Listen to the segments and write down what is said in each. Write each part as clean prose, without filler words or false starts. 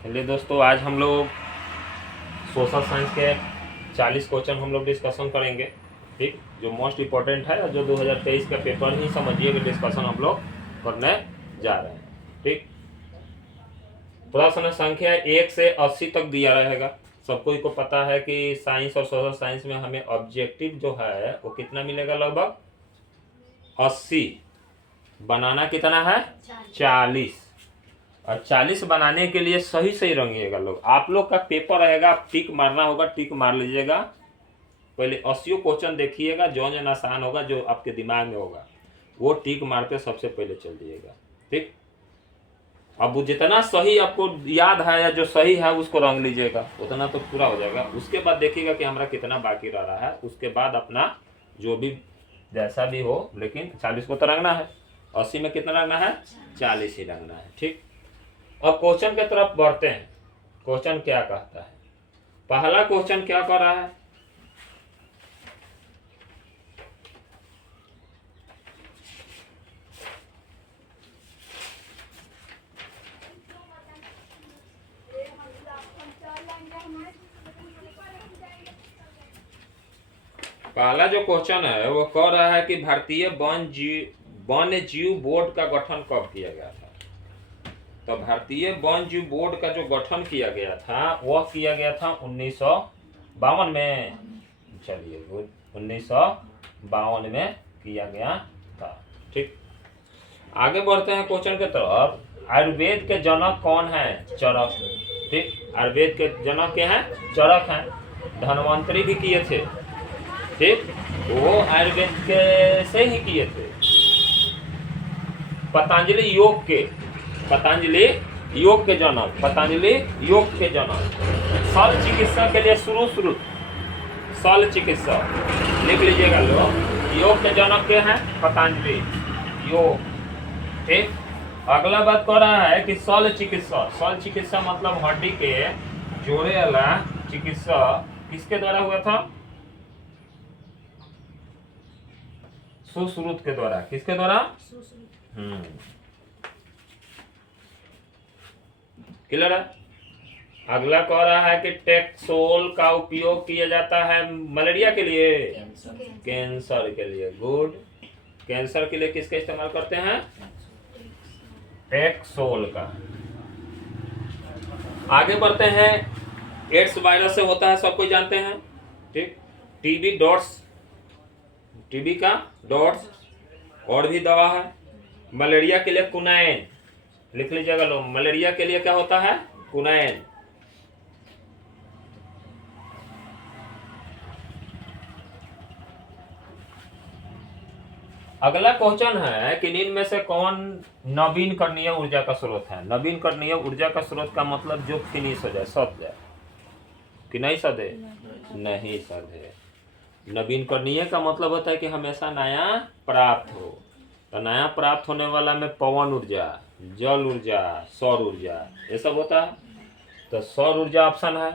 चलिए दोस्तों, आज हम लोग सोशल साइंस के 40 क्वेश्चन हम लोग डिस्कशन करेंगे। ठीक, जो मोस्ट इम्पोर्टेंट है और जो 2023 का पेपर ही समझिए कि डिस्कशन हम लोग करने जा रहे हैं। ठीक, प्रश्न संख्या 1 से 80 तक दिया रहेगा। सबको को पता है कि साइंस और सोशल साइंस में हमें ऑब्जेक्टिव जो है वो कितना मिलेगा, लगभग 80। बनाना कितना है, 40। और 40 बनाने के लिए सही सही रंगिएगा लोग। आप लोग का पेपर रहेगा, टिक मारना होगा, टिक मार लीजिएगा। पहले 80 क्वेश्चन देखिएगा, जो आसान होगा, जो आपके दिमाग में होगा वो टिक मारते सबसे पहले चल जाइएगा। ठीक, अब जितना सही आपको याद है या जो सही है उसको रंग लीजिएगा, उतना तो पूरा हो जाएगा। उसके बाद देखिएगा कि हमारा कितना बाकी रह रहा है। उसके बाद अपना जो भी जैसा भी हो, लेकिन 40 को तो रंगना है। 80 में कितना रंगना है, 40 ही रंगना है। ठीक, अब क्वेश्चन की तरफ बढ़ते हैं। क्वेश्चन क्या कहता है, पहला क्वेश्चन क्या कर रहा है, पहला जो क्वेश्चन है वो कह रहा है कि भारतीय वन्य जीव बोर्ड का गठन कब किया गया था। तो भारतीय वन्य जीव बोर्ड का जो गठन किया गया था वह किया गया था 1952 में। चलिए गुड, 1952 में किया गया था। ठीक, आगे बढ़ते हैं क्वेश्चन के तरफ। आयुर्वेद के जनक कौन है, चरक। ठीक, आयुर्वेद के जनक क्या है, चरक हैं। धन्वंतरी भी किए थे। ठीक, वो आयुर्वेद के से ही किए थे। पतंजलि योग के जनक, पतंजलि योग के जनक। शल्य चिकित्सा के लिए शुरू शल्य चिकित्सा लिख लीजिएगा लोग। योग के जनक के हैं पतंजलि योग। ठीक, अगला बात कह रहा है कि शल्य चिकित्सा मतलब हड्डी के जोड़े वाला चिकित्सा किसके द्वारा हुआ था, सुश्रुत के द्वारा। किसके द्वारा, क्लियर है। अगला कह रहा है कि टेक्सोल का उपयोग किया जाता है मलेरिया के लिए, कैंसर के लिए। गुड, कैंसर के लिए किसका इस्तेमाल करते हैं, टेक्सोल का। आगे बढ़ते हैं। एड्स वायरस से होता है, सब कोई जानते हैं। ठीक, टीबी का डॉट्स और भी दवा है। मलेरिया के लिए कुनैन लिख लीजिएगा लोग। मलेरिया के लिए क्या होता है, कुनैन। अगला क्वेश्चन है कि निम्न में से कौन नवीनकरणीय ऊर्जा का स्रोत है। नवीनकरणीय ऊर्जा का स्रोत का मतलब जो फिनिश हो जाए, सद जाए कि नहीं सदे, नहीं सदे। नवीनकरणीय का मतलब होता है कि हमेशा नया प्राप्त हो। तो नया प्राप्त होने वाला में पवन ऊर्जा, जल ऊर्जा, सौर ऊर्जा, ये सब होता है। तो सौर ऊर्जा ऑप्शन है।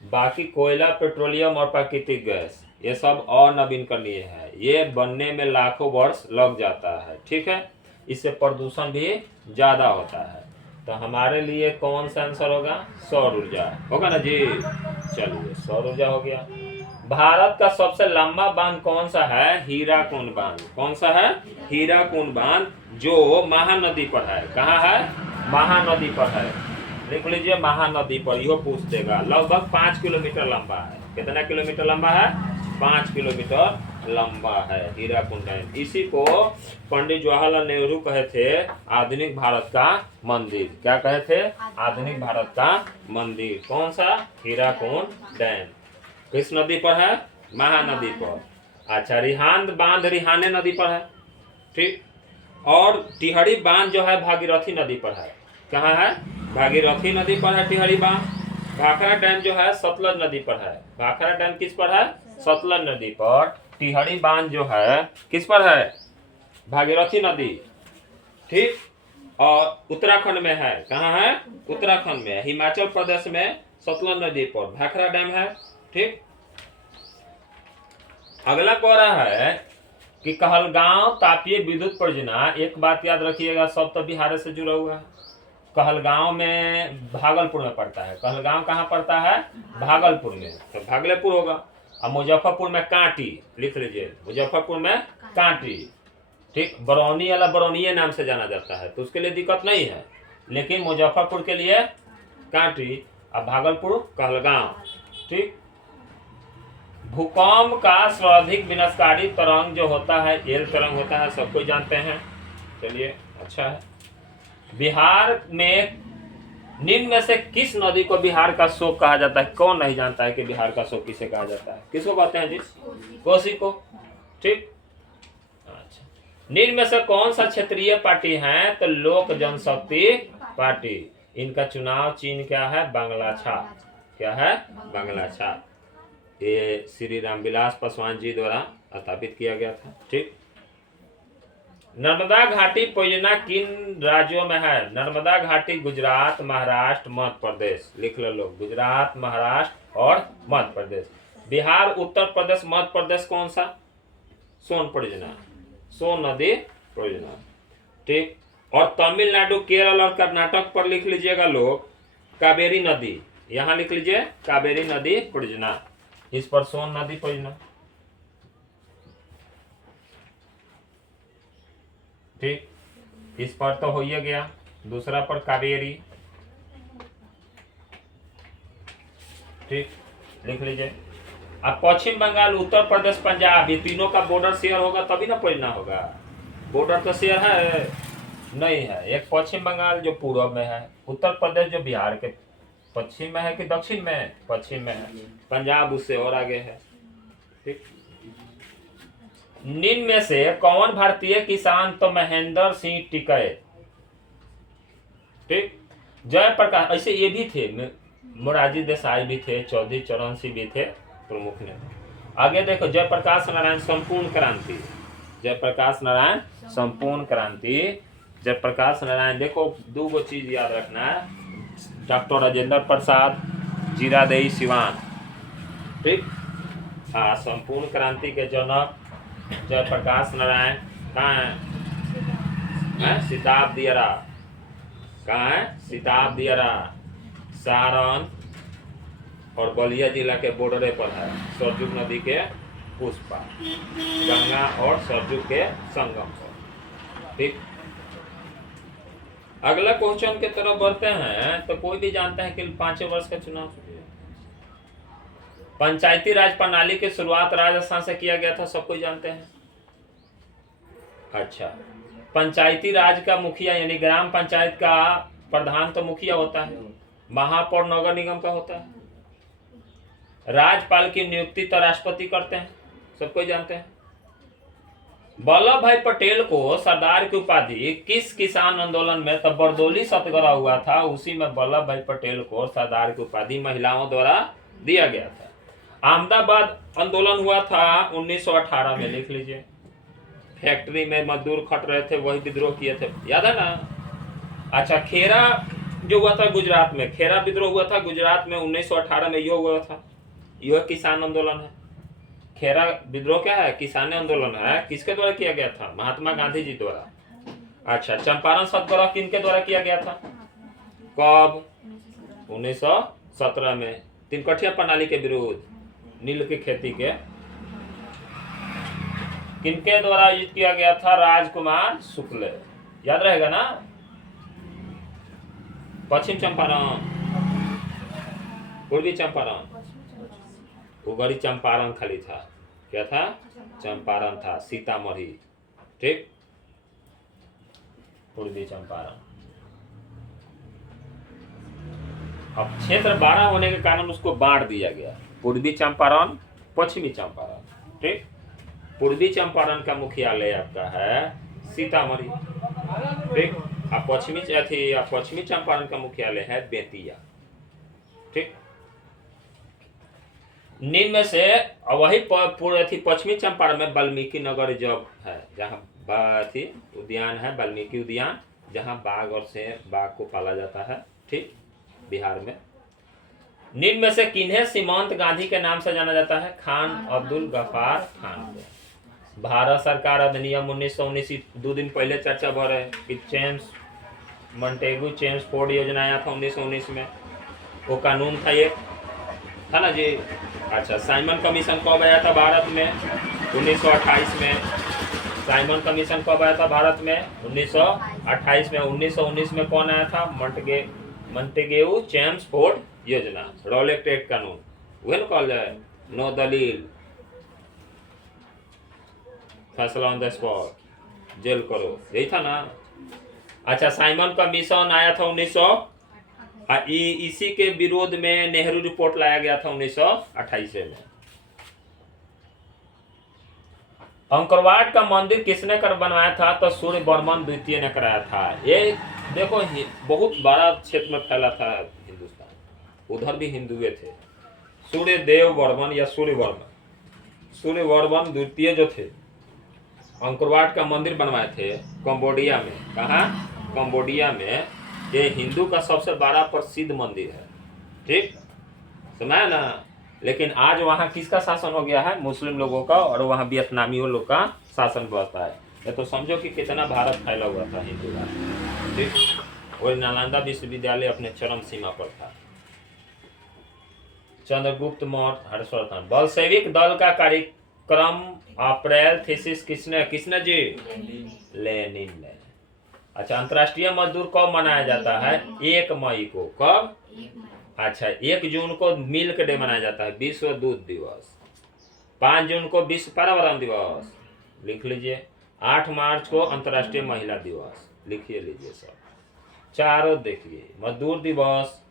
बाकी कोयला, पेट्रोलियम और प्राकृतिक गैस ये सब अनवीनकरणीय है। ये बनने में लाखों वर्ष लग जाता है। ठीक है, इससे प्रदूषण भी ज्यादा होता है। तो हमारे लिए कौन सा आंसर होगा, सौर ऊर्जा होगा ना जी। चलिए, सौर ऊर्जा हो गया। भारत का सबसे लंबा बांध कौन सा है, हीराकुंड बांध। कौन सा है, हीराकुंड बांध, जो महानदी पर है। कहाँ है, महानदी पर है। लिख लीजिए, महानदी पर। यह पूछ देगा। लगभग 5 किलोमीटर लंबा है। कितना किलोमीटर लंबा है, 5 किलोमीटर लंबा है हीराकुंड डैम। इसी को पंडित जवाहरलाल नेहरू कहे थे आधुनिक भारत का मंदिर। क्या कहे थे, आधुनिक भारत का मंदिर। कौन सा, हीराकुंड डैम। किस नदी पर है, महानदी पर। अच्छा, रिहांद बांध रिहाने नदी पर है। ठीक, और टिहरी बांध जो है भागीरथी नदी पर है। कहाँ है, भागीरथी नदी पर है टिहरी बांध। भाखड़ा डैम जो है सतलज नदी पर है। भाखड़ा डैम किस पर है, सतलज नदी पर। टिहरी बांध जो है किस पर है, भागीरथी नदी। ठीक, और उत्तराखंड में है। कहाँ है, उत्तराखंड में। हिमाचल प्रदेश में सतलज नदी पर भाखड़ा डैम है। ठीक, अगला कह रहा है कि कहलगांव तापीय विद्युत परियोजना। एक बात याद रखिएगा, सब तो बिहार से जुड़ा हुआ है। कहलगांव में, भागलपुर में पड़ता है। कहलगांव कहाँ पड़ता है? भागलपुर में, तो भागलपुर होगा। अब मुजफ्फरपुर में कांटी, लिख लीजिए, मुजफ्फरपुर में कांटी, ठीक। बरौनी वाला बरौनिये नाम से जाना जाता है, तो उसके लिए दिक्कत नहीं है, लेकिन मुजफ्फरपुर के लिए कांटी, अब भागलपुर कहलगांव, ठीक। भूकंप का सर्वाधिक विनाशकारी तरंग जो होता है एल तरंग होता है, सबको जानते हैं। चलिए, अच्छा है। बिहार में निम्न में से किस नदी को बिहार का शोक कहा जाता है? कौन नहीं जानता है कि बिहार का शोक किसे कहा जाता है? किसको कहते हैं जी? कोसी को, ठीक। अच्छा, निम्न में से कौन सा क्षेत्रीय पार्टी है? तो लोक जनशक्ति पार्टी। इनका चुनाव चिन्ह क्या है? बांग्ला छाप। क्या है? बांग्ला छाप। ये श्री रामविलास पासवान जी द्वारा स्थापित किया गया था, ठीक। नर्मदा घाटी परियोजना किन राज्यों में है? नर्मदा घाटी गुजरात, महाराष्ट्र, मध्य प्रदेश। लिख लो लोग, गुजरात, महाराष्ट्र और मध्य प्रदेश। बिहार, उत्तर प्रदेश, मध्य प्रदेश कौन सा? सोन परियोजना, सोन नदी परियोजना, ठीक। और तमिलनाडु, केरल और कर्नाटक पर लिख लीजिएगा लोग कावेरी नदी। यहाँ लिख लीजिए कावेरी नदी परियोजना, इस पर सोन नदी परियोजना, ठीक। इस पर तो हो ही गया। दूसरा पर कावेरी, ठीक, लिख लीजिए। अब पश्चिम बंगाल, उत्तर प्रदेश, पंजाब, ये तीनों का बॉर्डर शेयर होगा तभी ना परियोजना होगा। बॉर्डर तो शेयर है नहीं है। एक पश्चिम बंगाल जो पूर्व में है, उत्तर प्रदेश जो बिहार के पश्चिम में है कि दक्षिण में? पश्चिम में है। पंजाब उससे और आगे है, ठीक। निम्न में से कौन भारतीय किसान तो महेंद्र सिंह टिकैत, ठीक। जयप्रकाश, ऐसे ये भी थे, मोरारजी देसाई भी थे, चौधरी चरण सिंह भी थे प्रमुख ने। आगे देखो, जयप्रकाश नारायण संपूर्ण क्रांति, जयप्रकाश नारायण संपूर्ण क्रांति। जयप्रकाश नारायण, देखो दो गो चीज याद रखना है, डॉक्टर राजेंद्र प्रसाद, जीरादेई सिवान, ठीक। हाँ, संपूर्ण क्रांति के जनक जयप्रकाश नारायण कहाँ है? सिताब दियरा। कहाँ है? सिताब दियरा, सारण और बलिया जिला के बॉर्डर पर है, सरजुग नदी के उस पार, गंगा और सरजुग के संगम पर, ठीक। अगला क्वेश्चन के तरफ बढ़ते हैं। तो कोई भी जानते हैं कि 5 वर्ष का चुनाव, पंचायती राज प्रणाली की शुरुआत राजस्थान से किया गया था, सब कोई जानते हैं। अच्छा, पंचायती राज का मुखिया यानी ग्राम पंचायत का प्रधान तो मुखिया होता है, महापौर नगर निगम का होता है। राज्यपाल की नियुक्ति तो राष्ट्रपति करते हैं, सब कोई जानते हैं। वल्लभ भाई पटेल को सरदार की उपाधि किस किसान आंदोलन में, तब बरदौली सत्याग्रह हुआ था, उसी में वल्लभ भाई पटेल को सरदार की उपाधि महिलाओं द्वारा दिया गया था। अहमदाबाद आंदोलन हुआ था 1918 में, लिख लीजिए। फैक्ट्री में मजदूर खट रहे थे, वही विद्रोह किए थे, याद है ना? अच्छा, खेरा जो हुआ था गुजरात में, खेरा विद्रोह हुआ था गुजरात में 1918 में, यह हुआ था, यह किसान आंदोलन है। खेरा विद्रोह क्या है? किसान आंदोलन है। किसके द्वारा किया गया था? महात्मा गांधी जी द्वारा। अच्छा, चंपारण सत्याग्रह किनके द्वारा किया गया था? कब? 1917 में, तिनकठिया प्रणाली के विरुद्ध, नील की खेती के। किनके द्वारा आयोजित किया गया था? राजकुमार शुक्ल, याद रहेगा ना? पश्चिम चंपारण, पूर्वी चंपारण, उगरी चंपारण खाली था, क्या था? चंपारण था, सीतामढ़ी, ठीक, पूर्वी चंपारण। अब क्षेत्र 12 होने के कारण उसको बांट दिया गया, पूर्वी चंपारण, पश्चिमी चंपारण, ठीक। पूर्वी चंपारण का मुख्यालय आपका है सीतामढ़ी, ठीक। पश्चिमी चंपारण का मुख्यालय है बेतिया, ठीक। निम्न में से वही पश्चिमी चंपारण में वाल्मीकि नगर रिजर्व है, जहाँ उद्यान है, वाल्मीकि उद्यान, जहाँ बाघ और शेर, बाघ को पाला जाता है, ठीक, बिहार में। निम्न में से किन्हें सीमांत गांधी के नाम से जाना जाता है? खान अब्दुल गफ्फार खान को। भारत सरकार अधिनियम 1919 2 दिन पहले चर्चा भर है कि मॉन्टेगू चेम्सफोर्ड योजना आया था 1919 में, वो कानून था एक, था ना जी। अच्छा, साइमन कमीशन कब आया था भारत में? 1928 में। साइमन कमीशन कब आया था भारत में? 1928 में। 1919 में कौन आया था? मॉन्टेगू चेम्सफोर्ड योजना, रॉलेट एक्ट कानून, वही ना कहल जाए, नो दलील, फैसला ऑन द स्पॉट, जेल करो, यही था ना। अच्छा, साइमन कमीशन आया था 1900, इसी के विरोध में नेहरू रिपोर्ट लाया गया था 1928 में। अंकरवाट का मंदिर किसने कर बनवाया था? तो सूर्यवर्मन द्वितीय ने कराया था। ये देखो बहुत बड़ा क्षेत्र में फैला था हिंदुस्तान, उधर भी हिंदुए थे। सूर्यदेव वर्मन या सूर्यवर्मन द्वितीय जो थे, अंकरवाट का मंदिर बनवाए थे कंबोडिया में। कहाँ? कंबोडिया में। ये हिंदू का सबसे बड़ा प्रसिद्ध मंदिर है, ठीक, समझा ना। लेकिन आज वहाँ किसका शासन हो गया है? मुस्लिम लोगों का, और वहाँ वियतनामियों लोग का शासन बढ़ता है। ये तो समझो कि कितना भारत फैला हुआ था हिंदू का, ठीक। और नालंदा विश्वविद्यालय अपने चरम सीमा पर था। चंद्रगुप्त मौर्य, हर्षवर्धन। बल्शेविक दल का कार्यक्रम अप्रैल थीसिस किसने जी? लेनिन ने। अच्छा, अंतर्राष्ट्रीय मजदूर कब मनाया जाता है? 1 मई को। कब? अच्छा, 1 जून को मिल्क डे मनाया जाता है, विश्व दूध दिवस। 5 जून को विश्व पर्यावरण दिवस, लिख लीजिए। 8 मार्च को अंतर्राष्ट्रीय महिला दिवस, लिखिए लीजिए सब चारों। देखिए, मजदूर दिवस,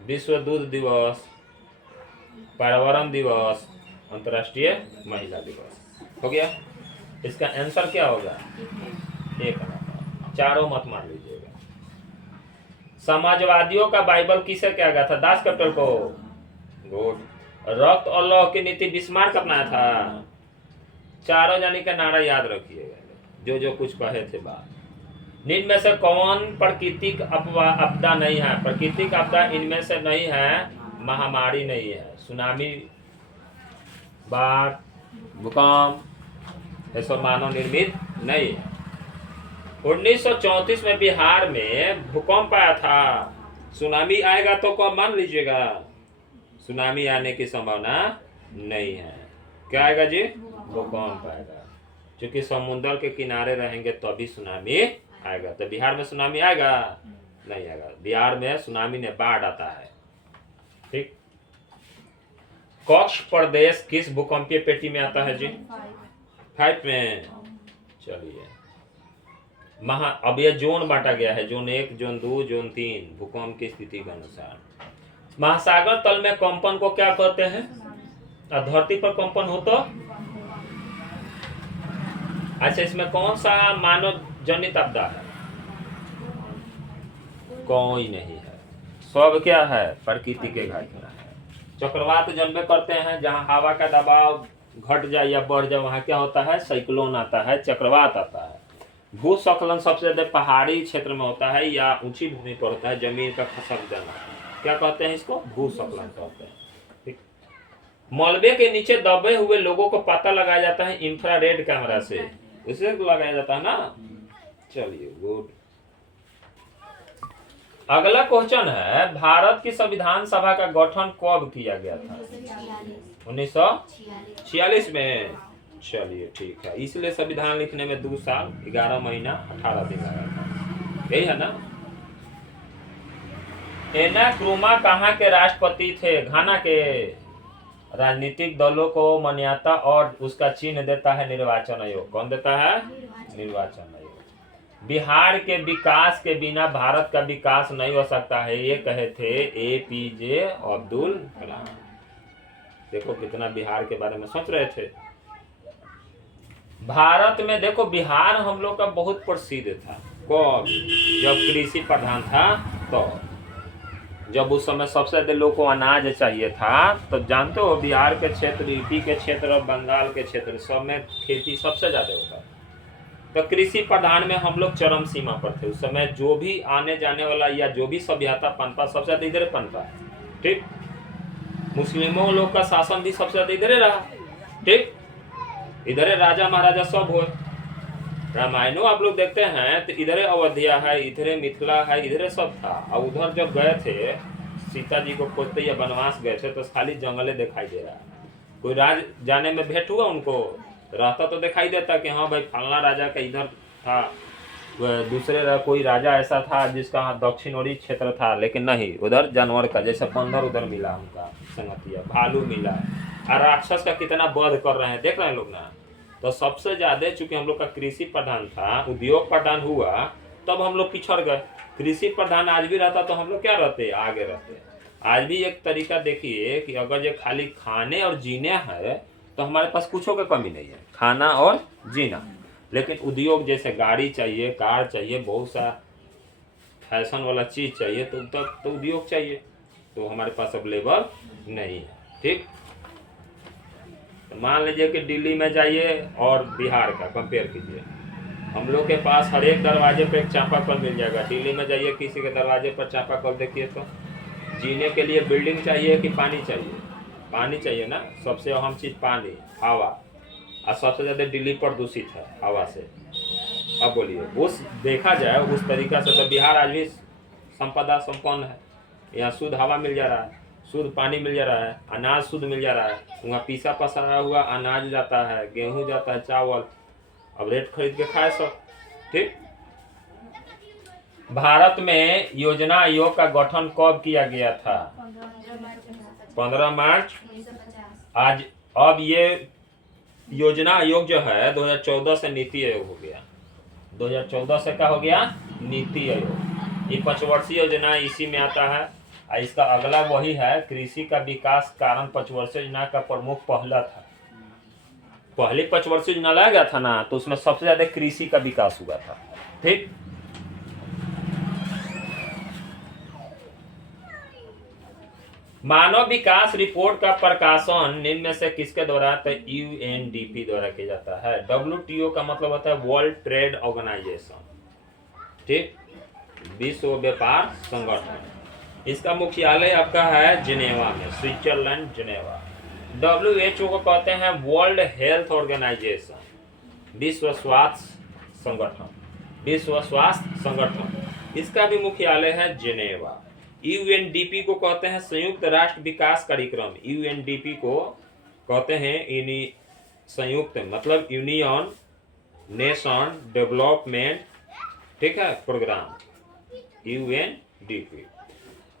विश्व दूध दिवस, पर्यावरण दिवस, अंतर्राष्ट्रीय महिला दिवस, हो गया। इसका आंसर क्या होगा? 1 चारों मत मार लीजिएगा। समाजवादियों का बाइबल किसे कहा गया था? दास कैपिटल को। गुड। रक्त और लौह की नीति बिस्मार्क अपनाया था। चारों जानी का नारा याद रखिएगा, जो जो कुछ कहे थे बात। निम्न में से कौन प्राकृतिक आपदा नहीं है? प्राकृतिक आपदा इनमें से नहीं है, महामारी नहीं है, सुनामी, बाढ़, भूकंप, ये सब मानव निर्मित नहीं है। 1934 में बिहार में भूकंप आया था। सुनामी आएगा तो कब? मान लीजिएगा, सुनामी आने की संभावना नहीं है। क्या आएगा जी? भूकंप आएगा, क्योंकि समुद्र के किनारे रहेंगे तभी सुनामी आएगा। तो बिहार में सुनामी आएगा? नहीं आएगा। बिहार में सुनामी ने बाढ़ आता है, ठीक। कच्छ प्रदेश किस भूकंपीय पेटी में आता है जी? 5 में। चलिए, अब यह जोन बांटा गया है, जोन 1, जोन 2, जोन 3, भूकंप की स्थिति के अनुसार। महासागर तल में कंपन को क्या कहते हैं? धरती पर कंपन हो तो? अच्छा, इसमें कौन सा मानव जनित आपदा है? कोई नहीं है, सब क्या है? प्रकृति के घटना है। चक्रवात जन्मे करते हैं, जहां हवा का दबाव घट जाए या बढ़ जाए, वहां क्या होता है? साइक्लोन आता है, चक्रवात आता है। भूस्खलन सबसे ज्यादा पहाड़ी क्षेत्र में होता है या ऊंची भूमि पर होता है, जमीन का खसक जाना, क्या कहते हैं इसको? भूस्खलन कहते हैं, ठीक। मलबे के नीचे दबे हुए लोगों को पता लगाया जाता है इंफ्रारेड कैमरा से, उसे लगाया जाता है ना। चलिए, गुड। अगला क्वेश्चन है, भारत की संविधान सभा का गठन कब किया गया था? 1946 में। चलिए, ठीक है। इसलिए संविधान लिखने में 2 साल 11 महीना 18 दिन लगा था, यही है ना। एना क्रूमा कहाँ के राष्ट्रपति थे? घाना के। राजनीतिक दलों को मान्यता और उसका चिन्ह देता है निर्वाचन आयोग। कौन देता है? निर्वाचन आयोग। बिहार के विकास के बिना भारत का विकास नहीं हो सकता है, ये कहे थे APJ अब्दुल कलाम। देखो कितना बिहार के बारे में सोच रहे थे। भारत में देखो, बिहार हम लोग का बहुत प्रसिद्ध था। कब? जब कृषि प्रधान था, तो जब उस समय सबसे ज्यादा लोग को अनाज चाहिए था, तो जानते हो बिहार के क्षेत्र, यूपी के क्षेत्र और बंगाल के क्षेत्र सब में खेती सबसे ज्यादा होता। तो कृषि प्रधान में हम लोग चरम सीमा पर थे। उस समय जो भी आने जाने वाला या जो भी सभ्यता पनपा, सबसे ज्यादा इधर पनपा, ठीक। मुस्लिमों लोग का शासन भी सबसे ज्यादा इधर रहा, ठीक। इधर राजा महाराजा सब हुए। रामायणों आप लोग देखते हैं तो इधरे अयोध्या है, इधरे मिथिला है, इधरे सब था। और उधर जब गए थे सीता जी को खोजते या वनवास गए थे तो खाली जंगले दिखाई दे रहा है। कोई राज जाने में भेंट हुआ उनको, रहता तो दिखाई देता कि हाँ भाई फलना राजा का इधर था, दूसरे कोई राजा ऐसा था जिसका दक्षिण ओरी क्षेत्र था, लेकिन नहीं, उधर जानवर का जैसे बंदर उधर मिला उनका संगतिया, भालू मिला। और राक्षस का कितना वध कर रहे हैं देख रहे हैं लोग ना। तो सबसे ज्यादा चूंकि हम लोग का कृषि प्रधान था, उद्योग प्रधान हुआ, तब हम लोग पिछड़ गए। कृषि प्रधान आज भी रहता तो हम लोग क्या रहते, आगे रहते। आज भी एक तरीका देखिए कि अगर ये खाली खाने और जीने है तो हमारे पास कुछ का कमी नहीं है, खाना और जीना। लेकिन उद्योग जैसे गाड़ी चाहिए, कार चाहिए, बहुत सा फैशन वाला चीज चाहिए, तो तब तो उद्योग चाहिए, तो हमारे पास अब लेबर नहीं है। ठीक, तो मान लीजिए कि दिल्ली में जाइए और बिहार का कंपेयर कीजिए, हम लोग के पास हर एक दरवाजे पे एक चापाकल मिल जाएगा। दिल्ली में जाइए किसी के दरवाजे पर चापाकल देखिए तो जीने के लिए बिल्डिंग चाहिए कि पानी चाहिए? पानी चाहिए ना, सबसे अहम चीज पानी, हवा। और सबसे ज्यादा दिल्ली प्रदूषित है हवा से। अब बोलिए, उस देखा जाए उस तरीका से तो बिहार आज भी संपदा संपन्न है। यहाँ शुद्ध हवा मिल जा रहा है, शुद्ध पानी मिल जा रहा है, अनाज शुद्ध मिल जा रहा है, वहाँ पीसा पसाया हुआ अनाज जाता है, गेहूं जाता है, चावल, अब रेट खरीद के खाए सब। ठीक, भारत में योजना आयोग का गठन कब किया गया था? 15 मार्च। आज अब ये योजना आयोग जो है 2014 से नीति आयोग हो गया। 2014 से क्या हो गया? नीति आयोग। ये 5 वर्षीय योजना इसी में आता है। और इसका अगला वही है, कृषि का विकास कारण 5 वर्षीय योजना का प्रमुख पहला था। पहले 5 वर्षीय योजना लाया गया था ना, तो उसमें सबसे ज्यादा कृषि का विकास हुआ था। ठीक, मानव विकास रिपोर्ट का प्रकाशन निम्न में से किसके द्वारा? तो यूएनडीपी द्वारा किया जाता है। डब्ल्यूटीओ का मतलब होता है वर्ल्ड ट्रेड ऑर्गेनाइजेशन। ठीक, विश्व व्यापार संगठन। इसका मुख्यालय आपका है जिनेवा में, स्विट्जरलैंड, जिनेवा। डब्ल्यूएचओ को कहते हैं वर्ल्ड हेल्थ ऑर्गेनाइजेशन, विश्व स्वास्थ्य संगठन, विश्व स्वास्थ्य संगठन। इसका भी मुख्यालय है जिनेवा। यूएनडीपी को कहते हैं संयुक्त राष्ट्र विकास कार्यक्रम। यूएनडीपी को कहते हैं संयुक्त मतलब यूनियन नेशन डेवलपमेंट, ठीक है, प्रोग्राम। यूएनडीपी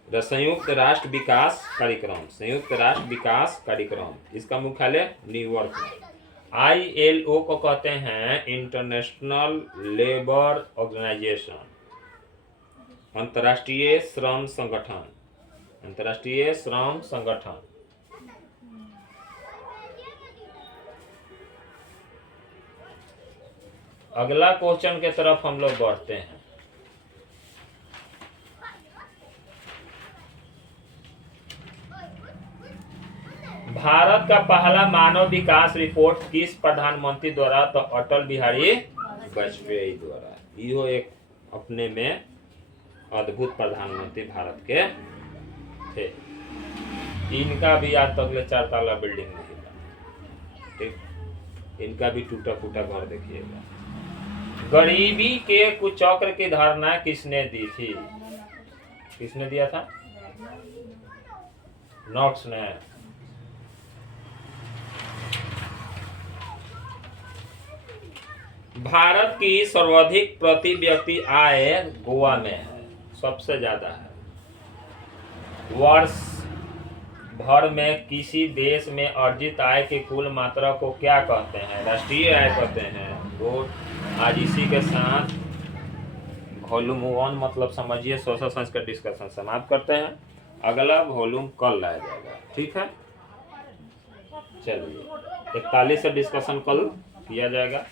संयुक्त राष्ट्र विकास कार्यक्रम, संयुक्त राष्ट्र विकास कार्यक्रम। इसका मुख्यालय न्यूयॉर्क में। आईएलओ को कहते हैं इंटरनेशनल लेबर ऑर्गेनाइजेशन, अंतर्राष्ट्रीय श्रम संगठन, अंतर्राष्ट्रीय श्रम संगठन। अगला क्वेश्चन के तरफ हम लोग बढ़ते हैं। भारत का पहला मानव विकास रिपोर्ट किस प्रधानमंत्री द्वारा? तो अटल बिहारी वाजपेयी द्वारा। यो एक अपने में अद्भुत प्रधानमंत्री भारत के थे। इनका भी आज तक 4 ताला बिल्डिंग नहीं था। ठीक, इनका भी टूटा फूटा घर देखिएगा। गरीबी के कुचक्र की धारणा किसने दी थी? किसने दिया था? नॉक्स ने। भारत की सर्वाधिक प्रति व्यक्ति आय गोवा में है, सबसे ज्यादा है। वर्ष भर में किसी देश में अर्जित आय की कुल मात्रा को क्या कहते हैं? राष्ट्रीय आय कहते हैं। गुड, आज इसी के साथ वॉल्यूम 1 मतलब समझिए सोशल साइंस का डिस्कशन समाप्त करते हैं। अगला वॉल्यूम कल लाया जाएगा। ठीक है, चलिए 41 से डिस्कशन कल किया जाएगा।